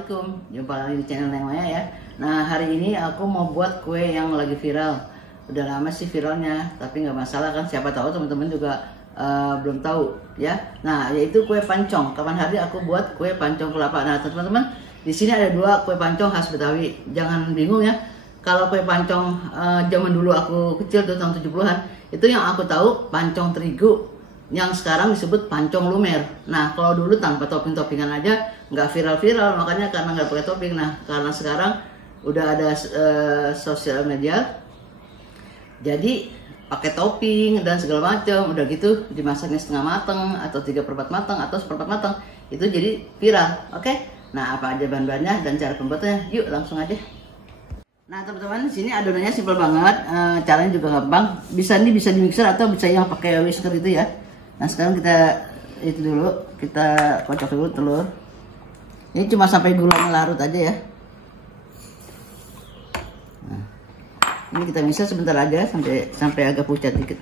Assalamualaikum, jumpa lagi di channel Neng Maya ya. Nah, hari ini aku mau buat kue yang lagi viral. Udah lama sih viralnya, tapi nggak masalah kan, siapa tahu teman-teman juga belum tahu ya. Nah, yaitu kue pancong. Kapan hari aku buat kue pancong kelapa. Nah, teman-teman, di sini ada dua kue pancong khas Betawi. Jangan bingung ya. Kalau kue pancong zaman dulu aku kecil tuh tahun 70-an, itu yang aku tahu pancong terigu, yang sekarang disebut pancong lumer. Nah, kalau dulu tanpa topping-toppingan aja nggak viral-viral, makanya karena nggak pakai topping. Nah, karena sekarang udah ada sosial media, jadi pakai topping dan segala macam. Udah gitu dimasaknya setengah mateng atau 3/4 mateng atau 1/4 mateng, itu jadi viral. Oke? Nah, apa aja bahan-bahannya dan cara pembuatannya? Yuk langsung aja. Nah, teman-teman, di sini adonannya simpel banget, caranya juga gampang. Bisa di mixer atau bisa yang pakai whisker itu ya. Nah, sekarang kita kita kocok dulu telur. Ini cuma sampai gulanya larut aja ya. Nah, ini kita mixer sebentar aja sampai agak pucat dikit.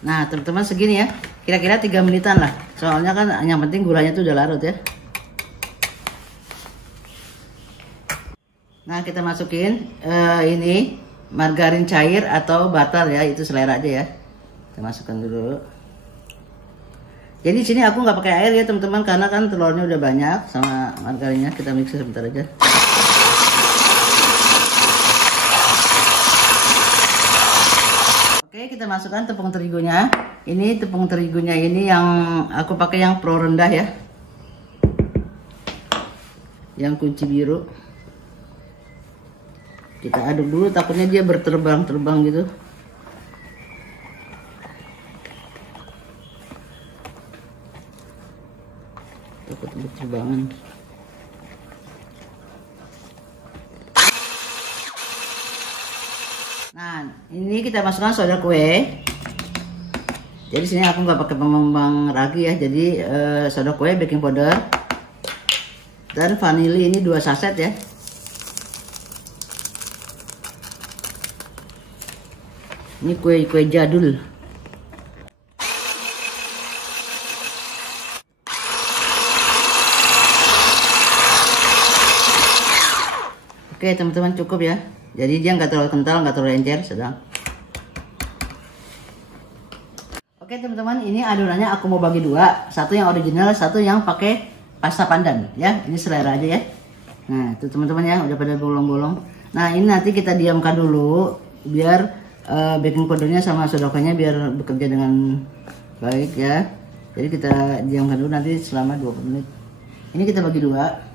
Nah, teman-teman, segini ya, kira-kira 3 menitan lah, soalnya kan yang penting gulanya tuh udah larut ya. Nah, kita masukin ini margarin cair atau butter ya, itu selera aja ya. Kita masukkan dulu. Jadi di sini aku nggak pakai air ya teman-teman, karena kan telurnya udah banyak sama margarinnya. Kita mix sebentar aja. Oke, kita masukkan tepung terigunya. Ini tepung terigunya ini yang aku pakai yang pro rendah ya, yang kunci biru. Kita aduk dulu, takutnya dia berterbang-terbang gitu. Takut berterbangan. Nah, ini kita masukkan soda kue. Jadi sini aku nggak pakai pengembang ragi ya. Jadi soda kue, baking powder, dan vanili ini 2 saset ya. Ini kue jadul. Oke teman-teman, cukup ya. Jadi dia nggak terlalu kental, nggak terlalu encer, sedang. Oke teman-teman, ini adonannya aku mau bagi 2. Satu yang original, satu yang pakai pasta pandan ya. Ini selera aja ya. Nah, itu teman-teman ya, udah pada bolong-bolong. Nah, ini nanti kita diamkan dulu biar baking powdernya sama soda kuenya biar bekerja dengan baik ya. Jadi kita diamkan dulu nanti selama 20 menit. Ini kita bagi 2.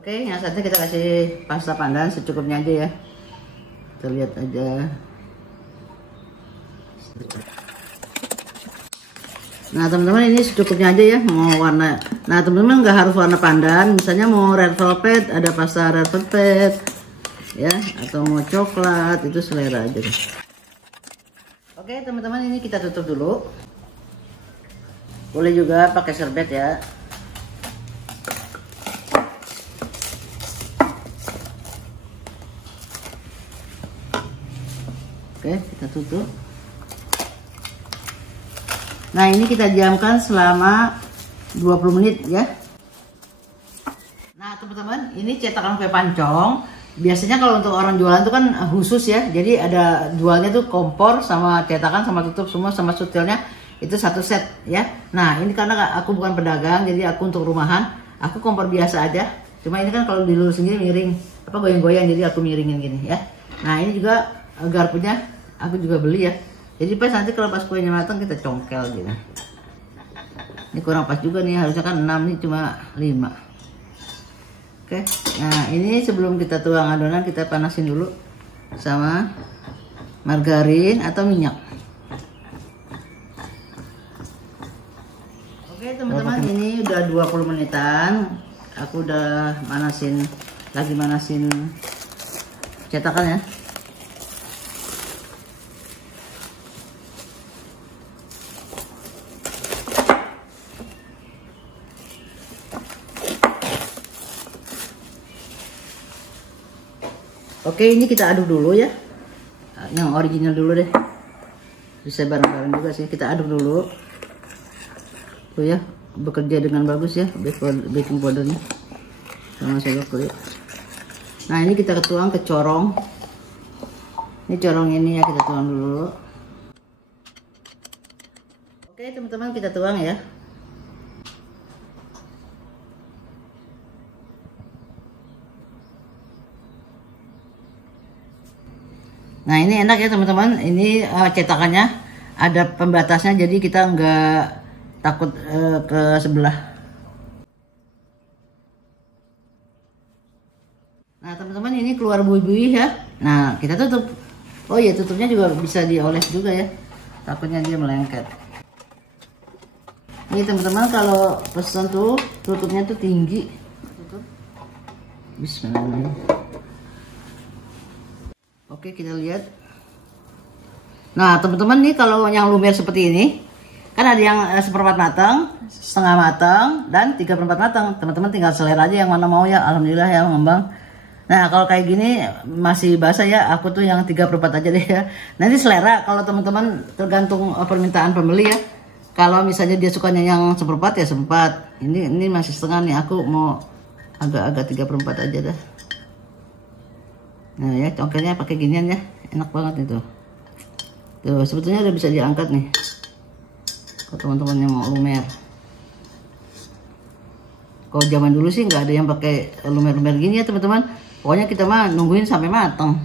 Oke, yang satunya kita kasih pasta pandan secukupnya aja ya. Kita lihat aja. Nah teman-teman, ini secukupnya aja ya, mau warna. Nah teman-teman, nggak harus warna pandan. Misalnya mau red velvet, ada pasta red velvet ya, atau mau coklat, itu selera aja deh. Oke teman-teman, ini kita tutup dulu. Boleh juga pakai serbet ya. Oke, kita tutup. Nah, ini kita diamkan selama 20 menit ya. Nah, teman-teman, ini cetakan kue pancong. Biasanya kalau untuk orang jualan itu kan khusus ya. Jadi ada jualnya tuh kompor sama cetakan sama tutup semua sama sutilnya. Itu 1 set ya. Nah, ini karena aku bukan pedagang, jadi aku untuk rumahan, aku kompor biasa aja. Cuma ini kan kalau dilurus sendiri miring, apa goyang-goyang, jadi aku miringin gini ya. Nah, ini juga garpunya aku juga beli ya. Jadi pas nanti kalau pas kuenya matang kita congkel gitu. Ini kurang pas juga nih, harusnya kan 6, nih cuma 5. Oke. Nah, ini sebelum kita tuang adonan kita panasin dulu sama margarin atau minyak. Oke teman-teman, ini udah 20 menitan. Aku udah lagi manasin cetakan ya. Oke, ini kita aduk dulu ya. Yang original dulu deh. Bisa bareng-bareng juga sih. Kita aduk dulu. Tuh ya, bekerja dengan bagus ya baking powdernya. Sama sendok kulit. Nah, ini kita tuang ke corong. Ini corong ini ya kita tuang dulu. Oke, teman-teman, kita tuang ya. Nah, ini enak ya teman-teman. Ini cetakannya ada pembatasnya, jadi kita nggak takut ke sebelah. Nah, teman-teman, ini keluar buih-buih ya. Nah, kita tutup. Oh iya, tutupnya juga bisa dioles juga ya. Takutnya dia melengket. Ini teman-teman, kalau pesan tuh tutupnya tuh tinggi. Tutup. Bismillahirrahmanirrahim. Oke, kita lihat. Nah, teman-teman, nih kalau yang lumer seperti ini, kan ada yang seperempat matang, setengah matang, dan 3/4 matang. Teman-teman tinggal selera aja yang mana mau ya. Alhamdulillah ya, mengembang. Nah, kalau kayak gini masih basah ya, aku tuh yang 3/4 aja deh ya. Nanti selera, kalau teman-teman tergantung permintaan pembeli ya. Kalau misalnya dia sukanya yang 1/4 ya 1/4. Ini masih setengah nih, aku mau agak-agak 3/4 aja dah. Nah ya, congkelnya pakai ginian ya, enak banget itu. Tuh, sebetulnya udah bisa diangkat nih. Kalau teman-teman yang mau lumer. Kalau zaman dulu sih nggak ada yang pakai lumer-lumer gini ya teman-teman. Pokoknya kita mah nungguin sampai matang.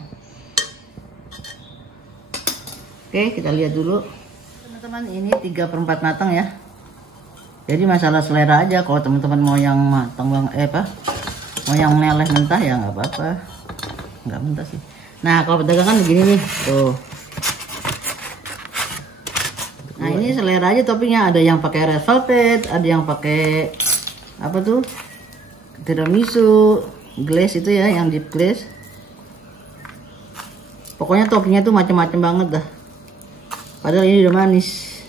Oke, kita lihat dulu. Teman-teman, ini 3/4 matang ya. Jadi masalah selera aja. Kalau teman-teman mau yang matang mau yang meleleh mentah ya nggak apa-apa. Nggak mentah sih. Nah, kalau pedagang kan begini nih tuh. Nah, ini selera aja toppingnya. Ada yang pakai red velvet, ada yang pakai apa tuh, tiramisu glaze itu ya, yang deep glaze. Pokoknya toppingnya tuh macam-macam banget dah, padahal ini udah manis.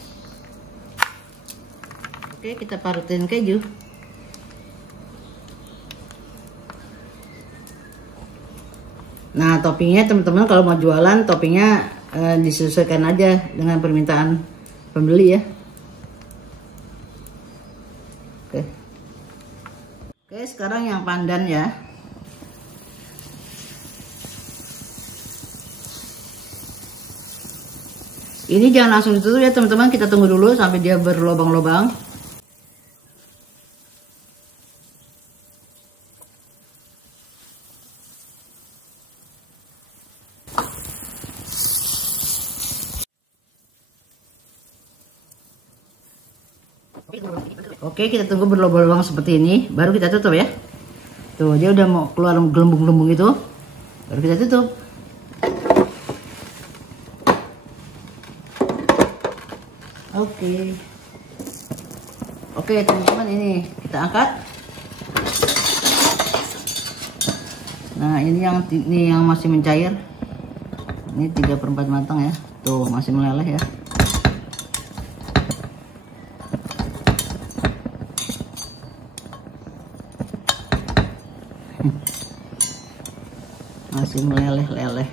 Oke, kita parutin keju. Nah, toppingnya teman-teman kalau mau jualan, toppingnya disesuaikan aja dengan permintaan pembeli ya. Oke, sekarang yang pandan ya. Ini jangan langsung ditutup ya teman-teman, kita tunggu dulu sampai dia berlobang-lobang. Oke, kita tunggu berlubang-lubang seperti ini, baru kita tutup ya. Tuh, dia udah mau keluar gelembung-gelembung itu, baru kita tutup. Oke, teman-teman, ini kita angkat. Nah, ini yang masih mencair. Ini 3/4 matang ya. Tuh, masih meleleh ya. Masih meleleh-leleh.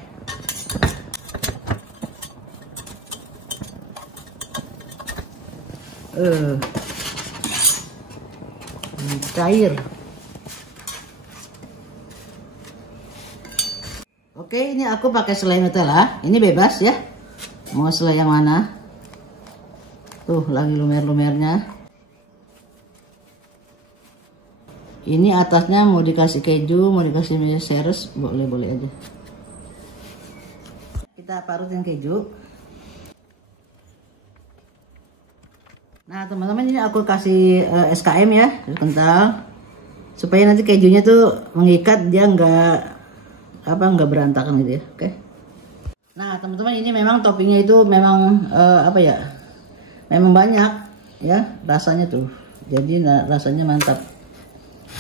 Cair. Oke, ini aku pakai selai Nutella. Ini bebas ya, mau selai yang mana. Tuh, lagi lumer-lumernya. Ini atasnya mau dikasih keju, mau dikasih meses, boleh-boleh aja. Kita parutin keju. Nah, teman-teman, ini aku kasih SKM ya, kental, supaya nanti kejunya tuh mengikat, dia nggak berantakan gitu ya. Oke. Nah, teman-teman, ini memang toppingnya itu memang memang banyak ya rasanya tuh. Jadi rasanya mantap.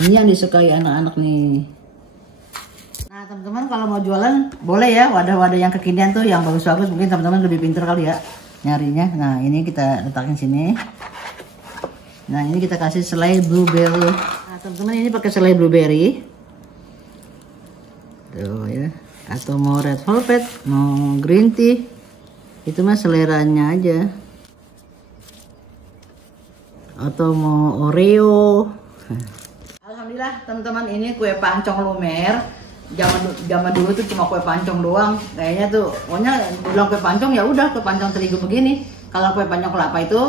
Ini yang disukai anak-anak nih. Nah, teman-teman, kalau mau jualan boleh ya, wadah-wadah yang kekinian tuh yang bagus-bagus. Mungkin teman-teman lebih pintar kali ya nyarinya. Nah, ini kita letakin sini. Nah, ini kita kasih selai blueberry. Nah, teman-teman, ini pakai selai blueberry. Tuh ya. atau mau red velvet, mau green tea, itu mah seleranya aja. Atau mau Oreo. Alhamdulillah teman-teman, ini kue pancong lumer. Zaman dulu tuh cuma kue pancong doang. Kayaknya tuh, pokoknya bilang kue pancong ya udah kue pancong terigu begini. Kalau kue pancong kelapa itu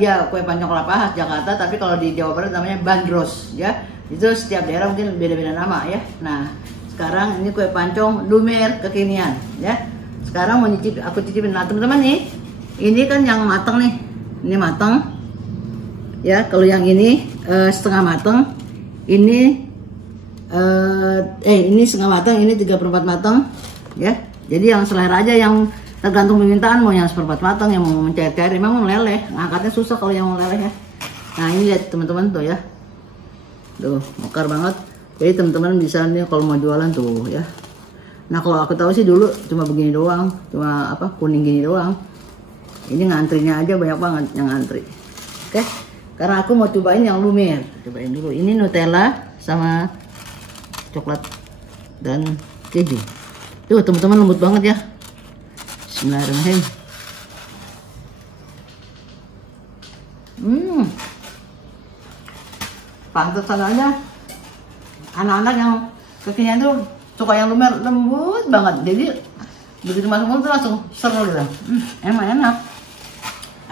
ya kue pancong kelapa khas Jakarta, tapi kalau di Jawa Barat namanya bandros ya. Itu setiap daerah mungkin beda-beda nama ya. Nah, sekarang ini kue pancong lumer kekinian ya. Sekarang mau aku cicipin. Nah, teman-teman nih, ini kan yang matang nih. Ini matang. Ya, kalau yang ini setengah matang, ini setengah matang, ini 3/4 matang, ya. Jadi yang selera aja, yang tergantung permintaan, mau yang 1/4 matang, yang mau mencair-cair, emang meleleh, ngangkatnya susah kalau yang meleleh ya. Nah, ini lihat teman-teman tuh ya, tuh mekar banget. Jadi teman-teman bisa nih kalau mau jualan tuh ya. Nah, kalau aku tahu sih dulu cuma begini doang, cuma kuning gini doang. Ini ngantrinya aja banyak banget yang ngantri. Oke. Karena aku mau cobain yang lumer. Cobain dulu. Ini Nutella sama coklat dan keju. Tuh teman-teman, lembut banget ya. Bismillahirrahmanirrahim. Pantesan aja anak-anak yang kekinian tuh suka yang lumer, lembut banget. Jadi begitu masuk mulut tuh langsung seru lah. Emang enak.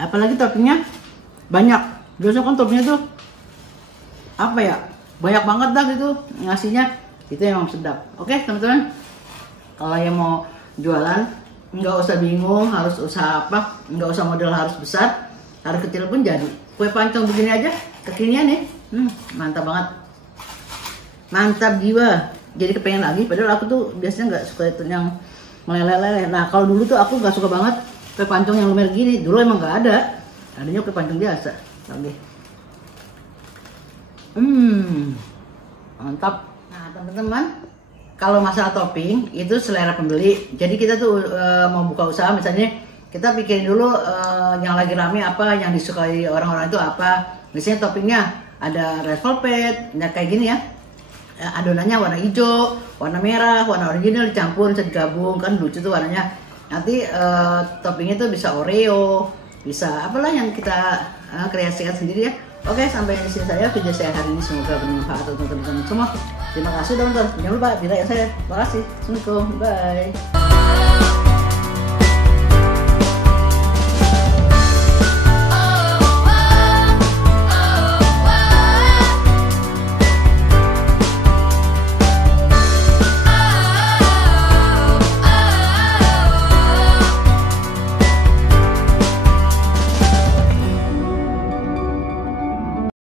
Apalagi toppingnya banyak. Biasanya kan toppingnya tuh apa ya, banyak banget dah gitu ngasihnya, itu emang sedap. Oke teman-teman, kalau yang mau jualan nggak usah bingung harus usaha apa, nggak usah modal harus besar, harus kecil pun jadi. Kue pancong begini aja kekinian nih, mantap banget, mantap jiwa. Jadi kepengen lagi, padahal aku tuh biasanya nggak suka itu yang meleleh-leleh. Nah kalau dulu tuh aku nggak suka banget kue pancong yang lumer gini, dulu emang nggak ada, adanya kue pancong biasa. Lagi. Mantap. Nah teman-teman, kalau masalah topping itu selera pembeli. Jadi kita tuh mau buka usaha misalnya, kita pikirin dulu yang lagi rame apa, yang disukai orang-orang itu apa. Biasanya toppingnya ada red velvet, nah kayak gini ya. Adonannya warna hijau, warna merah, warna original dicampur, bisa digabung, kan lucu tuh warnanya. Nanti toppingnya tuh bisa Oreo, bisa apalah yang kita kreasikan sendiri ya. Oke, sampai di sini saya video saya hari ini, semoga bermanfaat untuk teman-teman semua. Terima kasih teman-teman. Jangan lupa di like saya. Terima kasih. Assalamualaikum. Bye.